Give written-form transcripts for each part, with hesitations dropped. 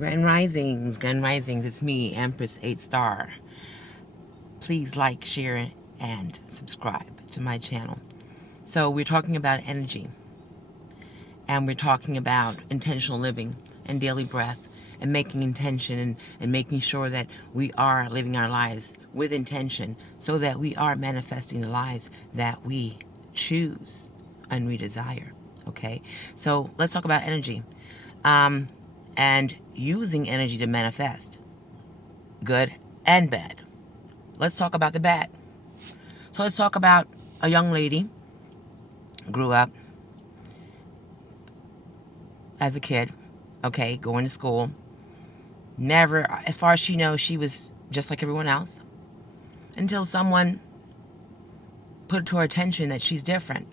Grand Risings, Grand Risings, it's me, Empress 8 Star. Please like, share, and subscribe to my channel. So we're talking about energy, and we're talking about intentional living and daily breath and making intention and making sure that we are living our lives with intention so that we are manifesting the lives that we choose and we desire. Okay, so let's talk about energy. And using energy to manifest good and bad. Let's talk about the bad. So let's talk about a young lady grew up as a kid, okay, going to school. Never, as far as she knows, she was just like everyone else until someone put to her attention that she's different.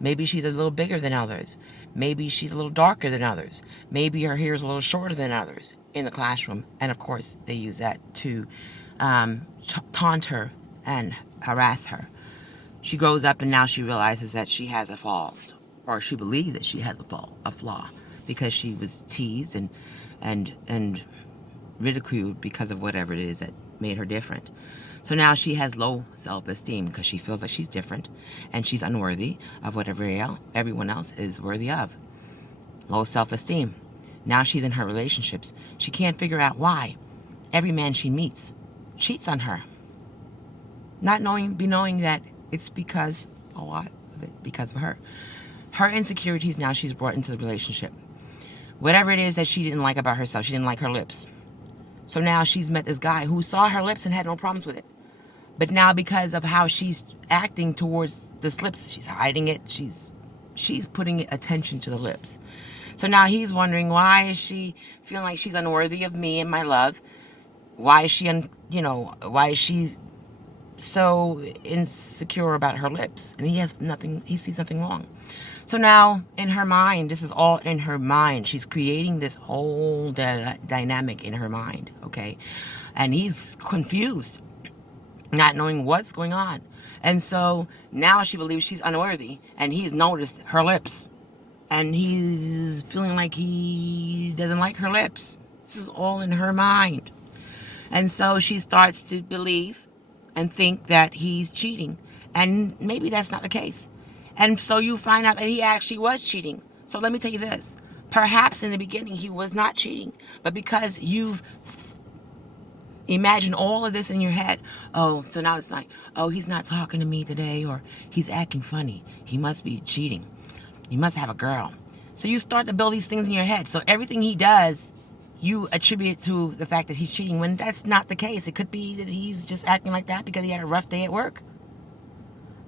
Maybe she's a little bigger than others. Maybe she's a little darker than others. Maybe her hair is a little shorter than others in the classroom. And of course, they use that to taunt her and harass her. She grows up and now she realizes that she has a fault, or she believes that she has a flaw, because she was teased and ridiculed because of whatever it is that made her different. So now she has low self-esteem because she feels like she's different and she's unworthy of whatever everyone else is worthy of. Low self-esteem. Now she's in her relationships. She can't figure out why every man she meets cheats on her. Not knowing that it's because, a lot of it, because of her. Her insecurities now she's brought into the relationship. Whatever it is that she didn't like about herself, she didn't like her lips. So now she's met this guy who saw her lips and had no problems with it. But now because of how she's acting towards the lips, she's hiding it. She's putting attention to the lips. So now he's wondering, why is she feeling like she's unworthy of me and my love? Why is she, why is she so insecure about her lips? And he sees nothing wrong. So now in her mind, this is all in her mind. She's creating this whole dynamic in her mind, okay? And he's confused, not knowing what's going on. And so now she believes she's unworthy, and he's noticed her lips. And he's feeling like he doesn't like her lips. This is all in her mind. And so she starts to believe and think that he's cheating. And maybe that's not the case. And so you find out that he actually was cheating. So let me tell you this. Perhaps in the beginning he was not cheating. But because you've imagined all of this in your head, oh, so now it's like, oh, he's not talking to me today, or he's acting funny. He must be cheating. He must have a girl. So you start to build these things in your head. So everything he does, you attribute to the fact that he's cheating, when that's not the case. It could be that he's just acting like that because he had a rough day at work.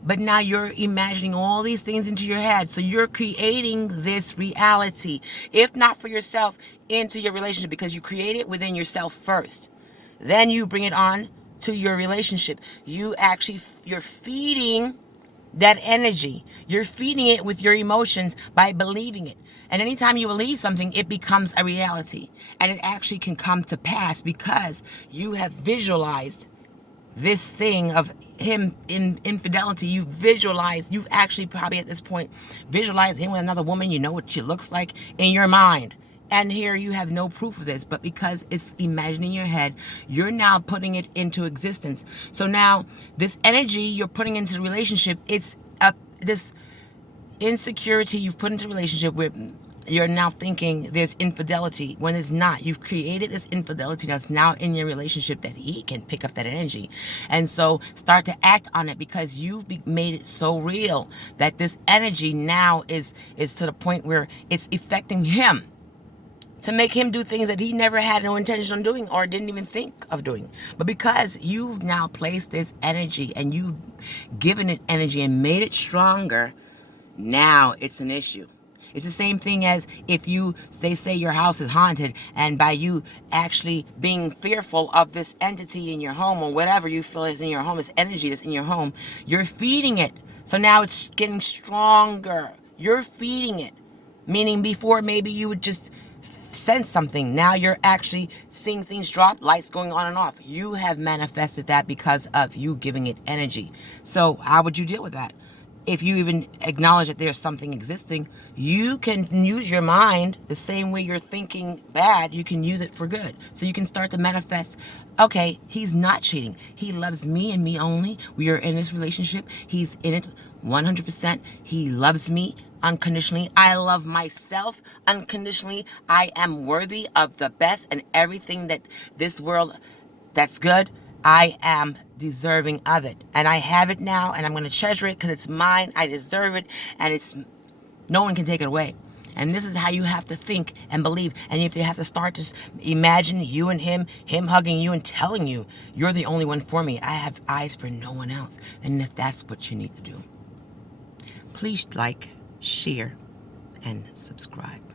But now you're imagining all these things into your head. So you're creating this reality, if not for yourself, into your relationship, because you create it within yourself first. Then you bring it on to your relationship. You're feeding that energy. You're feeding it with your emotions by believing it. And anytime you believe something, it becomes a reality. And it actually can come to pass because you have visualized this thing of him in infidelity. You've actually probably at this point visualized him with another woman. You know what she looks like in your mind. And here you have no proof of this, but because it's imagining in your head, you're now putting it into existence. So now this energy you're putting into the relationship, it's this insecurity you've put into a relationship with. You're now thinking there's infidelity when it's not. You've created this infidelity that's now in your relationship, that he can pick up that energy. And so start to act on it, because you've made it so real that this energy now is to the point where it's affecting him, to make him do things that he never had no intention on doing or didn't even think of doing. But because you've now placed this energy and you've given it energy and made it stronger, now it's an issue. It's the same thing as if they say your house is haunted, and by you actually being fearful of this entity in your home, or whatever you feel is in your home, this energy that's in your home, you're feeding it. So now it's getting stronger. You're feeding it. Meaning before maybe you would just sense something. Now you're actually seeing things drop, lights going on and off. You have manifested that because of you giving it energy. So how would you deal with that? if you even acknowledge that there's something existing, you can use your mind the same way you're thinking bad, you can use it for good. So you can start to manifest, okay, he's not cheating. He loves me and me only. We are in this relationship. He's in it 100%. He loves me unconditionally. I love myself unconditionally. I am worthy of the best and everything that this world that's good. I am deserving of it. And I have it now, and I'm going to treasure it because it's mine. I deserve it, and it's no one can take it away. And this is how you have to think and believe. And if you have to start to imagine you and him hugging you and telling you, you're the only one for me. I have eyes for no one else. And if that's what you need to do, please like, share, and subscribe.